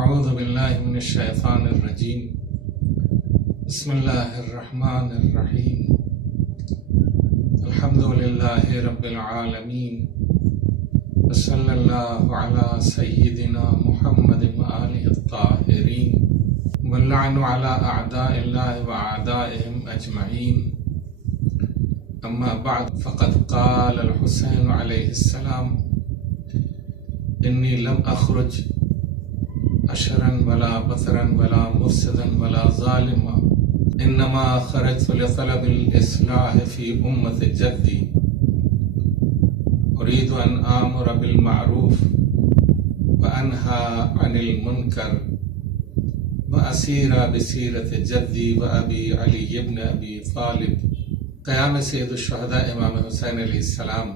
اعوذ باللہ من الشیطان الرجیم بسم اللہ الرحمن الرحیم الحمد للہ رب العالمین وصلی اللہ علی سیدنا محمد وآلہ الطاہرین واللعن علی اعداء اللہ واعدائهم اجمعین اما بعد فقد قال الحسین علیہ السلام انی لم اخرج اشرا ولا بطرا ولا مفسدا ولا ظالما انما خرجت لطلب الاصلاح في امة جدي اريد ان امر بالمعروف وانهى عن المنكر واسير بسيرة جدي وابي علي بن ابي طالب. قیام سید الشہداء امام حسین علیہ السلام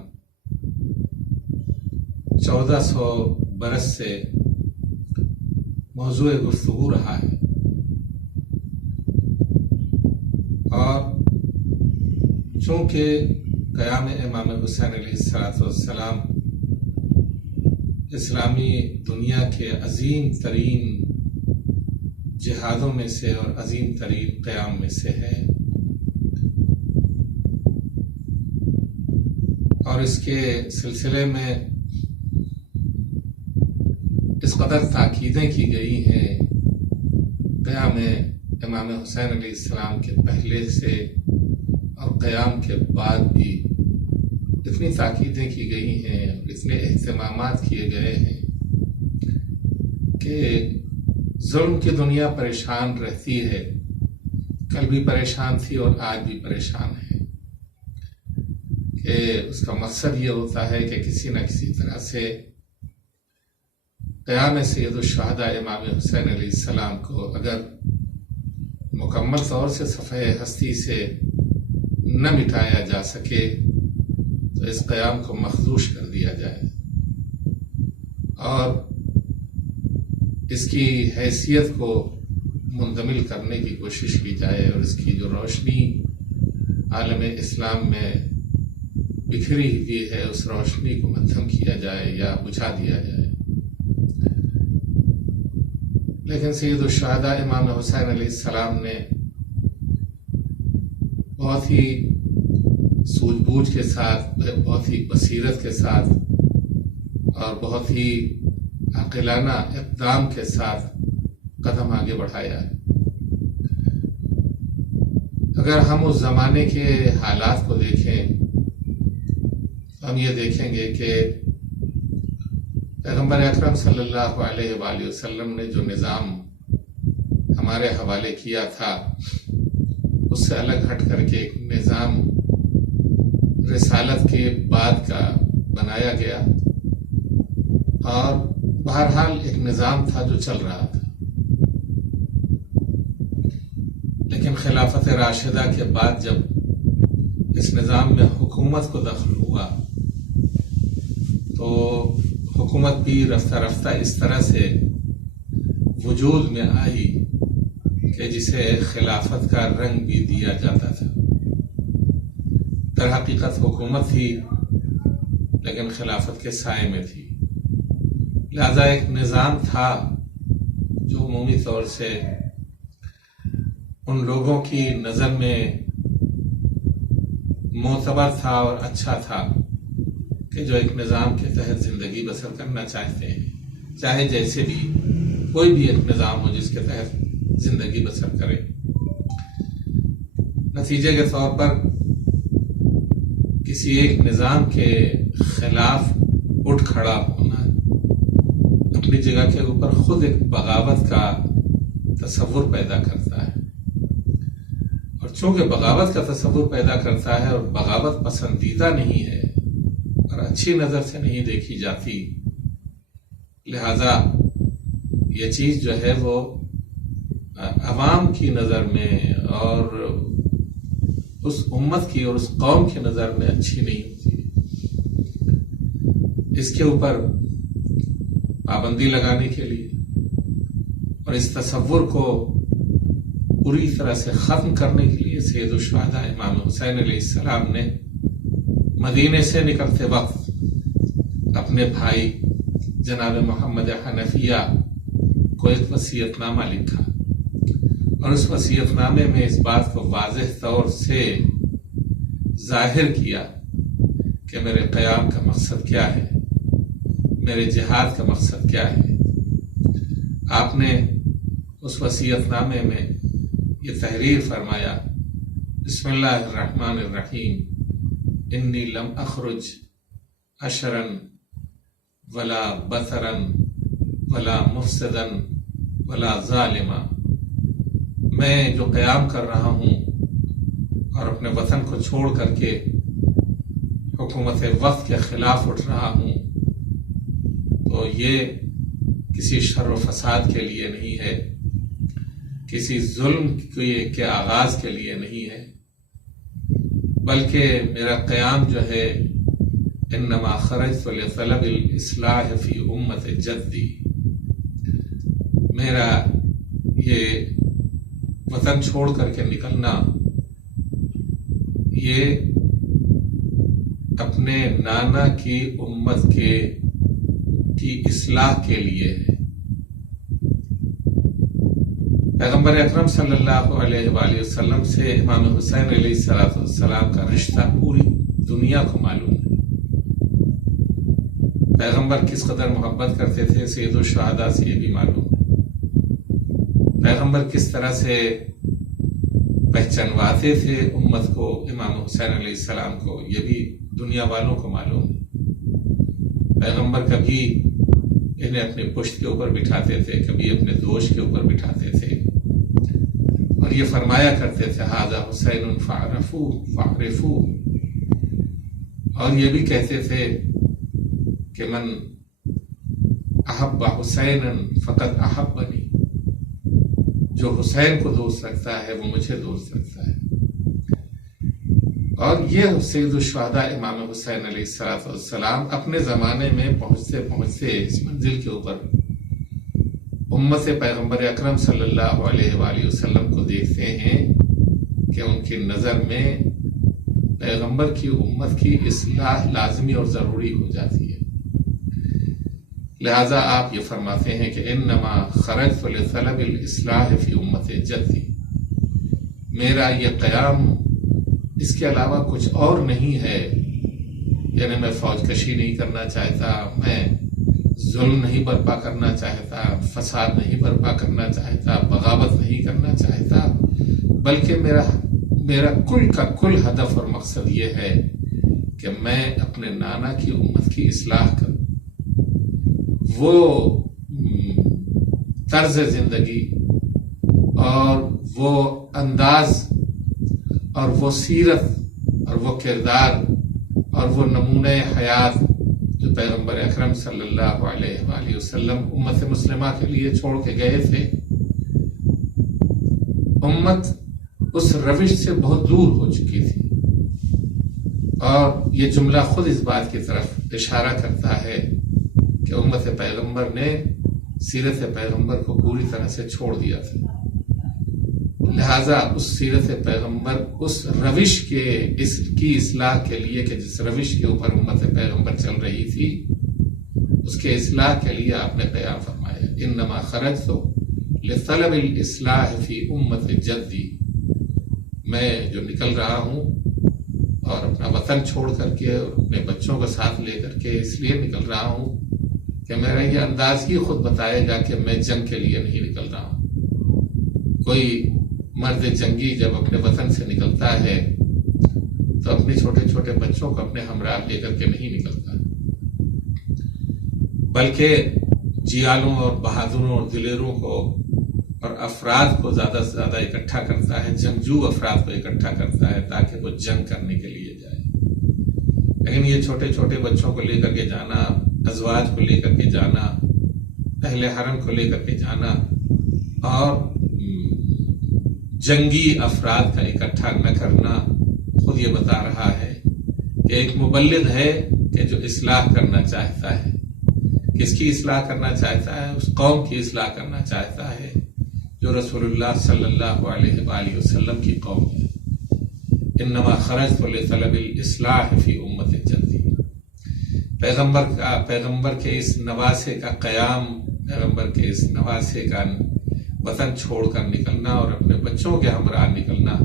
1400 برس سے موضوع گفتگو رہا ہے، اور چونکہ قیام امام حسین علیہ السلام اسلامی دنیا کے عظیم ترین جہادوں میں سے اور عظیم ترین قیام میں سے ہے، اور اس کے سلسلے میں اس قدر تاکیدیں کی گئی ہیں قیام امام حسین علیہ السلام کے پہلے سے اور قیام کے بعد بھی اتنی تاکیدیں کی گئی ہیں اور اتنے اہتمامات کیے گئے ہیں کہ ظلم کی دنیا پریشان رہتی ہے، کل بھی پریشان تھی اور آج بھی پریشان ہے، کہ اس کا مقصد یہ ہوتا ہے کہ کسی نہ کسی طرح سے قیام سید الشہداء امام حسین علیہ السلام کو اگر مکمل طور سے صفحہ ہستی سے نہ مٹایا جا سکے تو اس قیام کو مخدوش کر دیا جائے اور اس کی حیثیت کو منتقل کرنے کی کوشش کی جائے، اور اس کی جو روشنی عالم اسلام میں بکھری ہوئی ہے اس روشنی کو مدھم کیا جائے یا بجھا دیا جائے. لیکن سید الشہداء امام حسین علیہ السلام نے بہت ہی سوجھ بوجھ کے ساتھ، بہت ہی بصیرت کے ساتھ اور بہت ہی عاقلانہ اقدام کے ساتھ قدم آگے بڑھایا ہے. اگر ہم اس زمانے کے حالات کو دیکھیں تو ہم یہ دیکھیں گے کہ پیغمبر اکرم صلی اللہ علیہ وآلہ وسلم نے جو نظام ہمارے حوالے کیا تھا اس سے الگ ہٹ کر کے ایک نظام رسالت کے بعد کا بنایا گیا، اور بہرحال ایک نظام تھا جو چل رہا تھا. لیکن خلافت راشدہ کے بعد جب اس نظام میں حکومت کو دخل ہوا تو حکومت بھی رفتہ رفتہ اس طرح سے وجود میں آئی کہ جسے خلافت کا رنگ بھی دیا جاتا تھا. در حقیقت حکومت تھی لیکن خلافت کے سائے میں تھی، لہذا ایک نظام تھا جو عمومی طور سے ان لوگوں کی نظر میں معتبر تھا اور اچھا تھا کہ جو ایک نظام کے تحت زندگی بسر کرنا چاہتے ہیں، چاہے جیسے بھی کوئی بھی ایک نظام ہو جس کے تحت زندگی بسر کرے. نتیجے کے طور پر کسی ایک نظام کے خلاف اٹھ کھڑا ہونا اپنی جگہ کے اوپر خود ایک بغاوت کا تصور پیدا کرتا ہے، اور چونکہ بغاوت کا تصور پیدا کرتا ہے اور بغاوت پسندیدہ نہیں ہے اور اچھی نظر سے نہیں دیکھی جاتی، لہذا یہ چیز جو ہے وہ عوام کی نظر میں اور اس امت کی اور اس قوم کی نظر میں اچھی نہیں ہوتی. اس کے اوپر پابندی لگانے کے لیے اور اس تصور کو پوری طرح سے ختم کرنے کے لیے سید الشہداء امام حسین علیہ السلام نے مدینے سے نکلتے وقت اپنے بھائی جناب محمد حنفیہ کو ایک وصیت نامہ لکھا اور اس وصیت نامے میں اس بات کو واضح طور سے ظاہر کیا کہ میرے قیام کا مقصد کیا ہے، میرے جہاد کا مقصد کیا ہے۔ آپ نے اس وصیت نامے میں یہ تحریر فرمایا، بسم اللہ الرحمن الرحیم، انی لم اخرج اشرا ولا بطرا ولا مفسدا ولا ظالما، میں جو قیام کر رہا ہوں اور اپنے وطن کو چھوڑ کر کے حکومت وقت کے خلاف اٹھ رہا ہوں، تو یہ کسی شر و فساد کے لیے نہیں ہے، کسی ظلم کے آغاز کے لیے نہیں ہے، بلکہ میرا قیام جو ہے انما خرجت لطلب الاصلاح فی امت جدی، میرا یہ وطن چھوڑ کر کے نکلنا یہ اپنے نانا کی امت کی اصلاح کے لیے ہے۔ پیغمبر اکرم صلی اللہ علیہ وآلہ وسلم سے امام حسین علیہ السلام کا رشتہ پوری دنیا کو معلوم ہے۔ پیغمبر کس قدر محبت کرتے تھے سید الشہداء سے یہ بھی معلوم ہے۔ پیغمبر کس طرح سے پہچانواتے تھے امت کو، امام حسین علیہ السلام کو، یہ بھی دنیا والوں کو معلوم ہے۔ پیغمبر کبھی انہیں اپنی پشت کے اوپر بٹھاتے تھے، کبھی اپنے دوش کے اوپر بٹھاتے تھے اور یہ فرمایا کرتے تھے ھذا حسین فاعرفوہ، اور یہ بھی کہتے تھے کہ من احب حسینا فقد احبنی، جو حسین کو دوست رکھتا ہے وہ مجھے دوست رکھتا ہے۔ اور یہ سید الشہداء امام حسین علیہ السلام اپنے زمانے میں پہنچتے پہنچتے اس منزل کے اوپر امت پیغمبر اکرم صلی اللہ علیہ وآلہ وسلم کو دیکھتے ہیں کہ ان کی نظر میں پیغمبر کی امت کی اصلاح لازمی اور ضروری ہو جاتی ہے۔ لہذا آپ یہ فرماتے ہیں کہ انما خرجت لطلب الاصلاح فی امت جدی، میرا یہ قیام اس کے علاوہ کچھ اور نہیں ہے، یعنی میں فوج کشی نہیں کرنا چاہتا، میں ظلم نہیں برپا کرنا چاہتا، فساد نہیں برپا کرنا چاہتا، بغاوت نہیں کرنا چاہتا، بلکہ میرا کل کا کل ہدف اور مقصد یہ ہے کہ میں اپنے نانا کی امت کی اصلاح کروں۔ وہ طرز زندگی اور وہ انداز اور وہ سیرت اور وہ کردار اور وہ نمونہ حیات جو پیغمبر اکرم صلی اللہ علیہ وآلہ وسلم امت مسلمہ کے لیے چھوڑ کے گئے تھے، امت اس روش سے بہت دور ہو چکی تھی، اور یہ جملہ خود اس بات کی طرف اشارہ کرتا ہے کہ امت پیغمبر نے سیرت پیغمبر کو پوری طرح سے چھوڑ دیا تھا۔ لہذا اس سیرت پیغمبر، اس روش کی اصلاح کے لیے کہ جس روش کے اوپر امت پیغمبر چل رہی تھی، اس کے اصلاح کے لیے آپ نے قیام فرمایا، انما خرجت لطلب الاصلاح فی امت جدی، میں جو نکل رہا ہوں اور اپنا وطن چھوڑ کر کے اور اپنے بچوں کو ساتھ لے کر کے اس لیے نکل رہا ہوں کہ میرا یہ انداز ہی خود بتائے گا کہ میں جنگ کے لیے نہیں نکل رہا ہوں۔ کوئی مرد جنگی جب اپنے وطن سے نکلتا ہے تو اپنے چھوٹے چھوٹے بچوں کو اپنے ہمراہ لے کر کے نہیں نکلتا، بلکہ جیالوں اور بہادروں اور دلیروں کو اور افراد کو زیادہ سے زیادہ اکٹھا کرتا ہے، جنگجو افراد کو اکٹھا کرتا ہے تاکہ وہ جنگ کرنے کے لیے جائے۔ لیکن یہ چھوٹے چھوٹے بچوں کو لے کر کے جانا، ازواج کو لے کر کے جانا، اہل حرم کو لے کر کے جانا اور جنگی افراد کا اکٹھا نہ کرنا خود یہ بتا رہا ہے کہ ایک مبلغ ہے کہ جو اصلاح کرنا چاہتا ہے۔ کس کی اصلاح کرنا چاہتا ہے؟ اس قوم کی اصلاح کرنا چاہتا ہے جو رسول اللہ صلی اللہ علیہ وآلہ وسلم کی قوم ہے۔ انما خرجت لطلب الاصلاح فی امت جدی، پیغمبر کے اس نواسے کا قیام پیغمبر کے اس نواسے کا وطن چھوڑ کر نکلنا اور اپنے بچوں کے ہمراہ نکلنا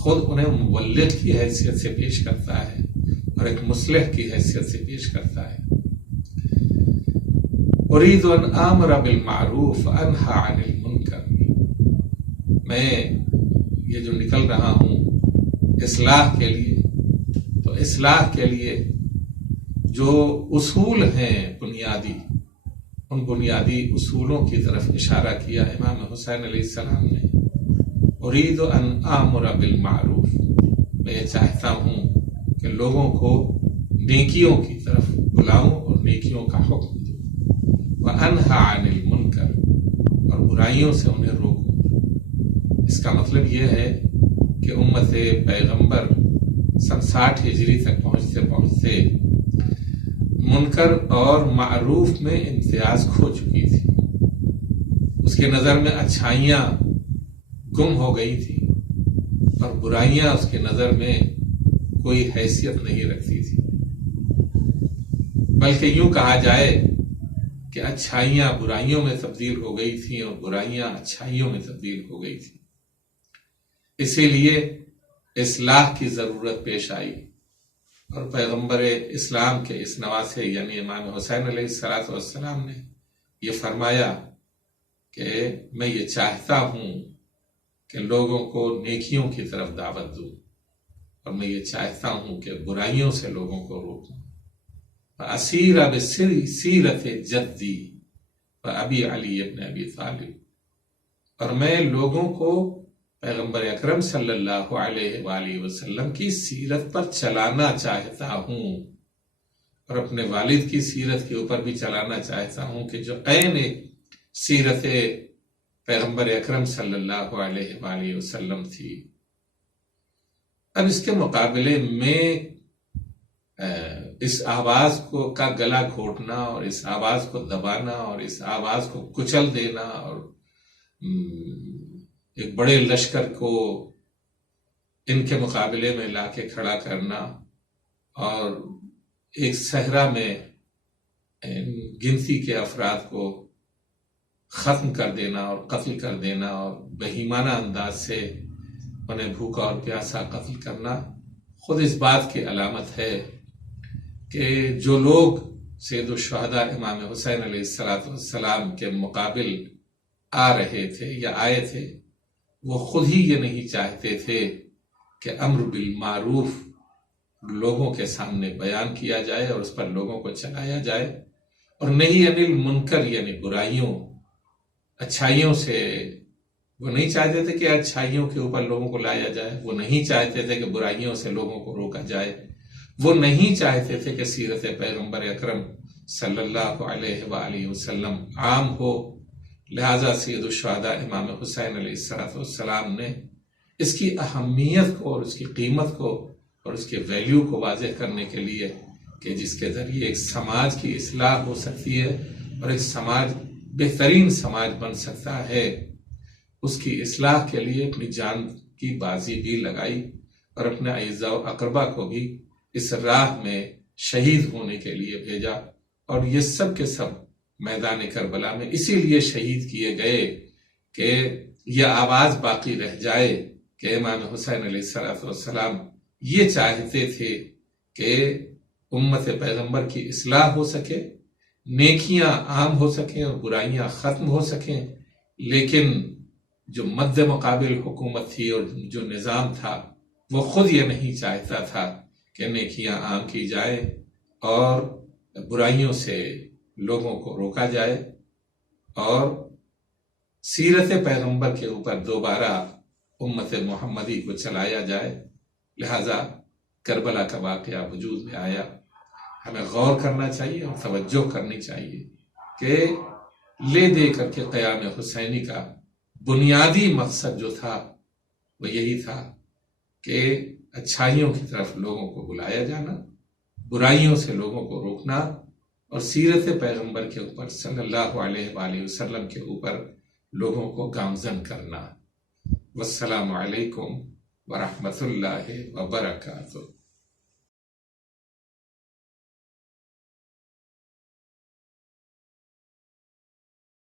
خود انہیں مبلغ کی حیثیت سے پیش کرتا ہے اور ایک مصلح کی حیثیت سے پیش کرتا ہے۔ اريد ان آمر بالمعروف انہی عن المنکر، میں یہ جو نکل رہا ہوں اصلاح کے لیے، تو اصلاح کے لیے جو اصول ہیں بنیادی، ان بنیادی اصولوں کی طرف اشارہ کیا امام حسین علیہ السلام نے۔ اريد ان آمر بالمعروف، میں یہ چاہتا ہوں کہ لوگوں کو نیکیوں کی طرف بلاؤں اور نیکیوں کا حکم دوں، وانہی عن المنکر، اور برائیوں سے انہیں روکوں۔ اس کا مطلب یہ ہے کہ امت پیغمبر سن 60 ہجری تک پہنچتے پہنچتے منکر اور معروف میں امتیاز کھو چکی تھی، اس کے نظر میں اچھائیاں گم ہو گئی تھی اور برائیاں اس کے نظر میں کوئی حیثیت نہیں رکھتی تھی، بلکہ یوں کہا جائے کہ اچھائیاں برائیوں میں تبدیل ہو گئی تھیں اور برائیاں اچھائیوں میں تبدیل ہو گئی تھیں۔ اسی لیے اصلاح کی ضرورت پیش آئی اور پیغمبر اسلام کے اس نواسے یعنی امام حسین علیہ السلام نے یہ فرمایا کہ میں یہ چاہتا ہوں کہ لوگوں کو نیکیوں کی طرف دعوت دوں اور میں یہ چاہتا ہوں کہ برائیوں سے لوگوں کو روکوں۔ اسیر بسیرت جدی و ابی علی ابن ابی طالب، اور میں لوگوں کو پیغمبر اکرم صلی اللہ علیہ وآلہ وسلم کی سیرت پر چلانا چاہتا ہوں اور اپنے والد کی سیرت کے اوپر بھی چلانا چاہتا ہوں کہ جو عین سیرت پیغمبر اکرم صلی اللہ علیہ وآلہ وسلم تھی۔ اب اس کے مقابلے میں اس آواز کا گلا گھونٹنا اور اس آواز کو دبانا اور اس آواز کو کچل دینا اور ایک بڑے لشکر کو ان کے مقابلے میں لا کے کھڑا کرنا اور ایک صحرا میں گنتی کے افراد کو ختم کر دینا اور قتل کر دینا اور بہیمانہ انداز سے انہیں بھوکا اور پیاسا قتل کرنا خود اس بات کی علامت ہے کہ جو لوگ سید الشہداء امام حسین علیہ السلام کے مقابل آ رہے تھے یا آئے تھے، وہ خود ہی یہ نہیں چاہتے تھے کہ امر بالمعروف لوگوں کے سامنے بیان کیا جائے اور اس پر لوگوں کو چلایا جائے، اور نہیں انل منکر یعنی برائیوں اچھائیوں سے وہ نہیں چاہتے تھے کہ اچھائیوں کے اوپر لوگوں کو لایا جائے، وہ نہیں چاہتے تھے کہ برائیوں سے لوگوں کو روکا جائے، وہ نہیں چاہتے تھے کہ سیرت پیغمبر اکرم صلی اللہ علیہ وآلہ وسلم عام ہو۔ لہذا سید الشہداء امام حسین علیہ السلام نے اس کی اہمیت کو اور اس کی قیمت کو اور اس کے ویلیو کو واضح کرنے کے لیے کہ جس کے ذریعے ایک سماج کی اصلاح ہو سکتی ہے اور ایک سماج بہترین سماج بن سکتا ہے، اس کی اصلاح کے لیے اپنی جان کی بازی بھی لگائی اور اپنے اعزاء و اقربا کو بھی اس راہ میں شہید ہونے کے لیے بھیجا، اور یہ سب کے سب میدان کربلا میں اسی لیے شہید کیے گئے کہ یہ آواز باقی رہ جائے کہ امام حسین علیہ السلام یہ چاہتے تھے کہ امت پیغمبر کی اصلاح ہو سکے، نیکیاں عام ہو سکیں اور برائیاں ختم ہو سکیں، لیکن جو مد مقابل حکومت تھی اور جو نظام تھا وہ خود یہ نہیں چاہتا تھا کہ نیکیاں عام کی جائے اور برائیوں سے لوگوں کو روکا جائے اور سیرت پیغمبر کے اوپر دوبارہ امت محمدی کو چلایا جائے۔ لہذا کربلا کا واقعہ وجود میں آیا۔ ہمیں غور کرنا چاہیے اور توجہ کرنی چاہیے کہ لے دے کر کے قیام حسینی کا بنیادی مقصد جو تھا وہ یہی تھا کہ اچھائیوں کی طرف لوگوں کو بلایا جانا، برائیوں سے لوگوں کو روکنا اور سیرت پیغمبر کے اوپر صلی اللہ علیہ وآلہ وسلم کے اوپر لوگوں کو گامزن کرنا۔ والسلام علیکم ورحمۃ اللہ وبرکاتہ۔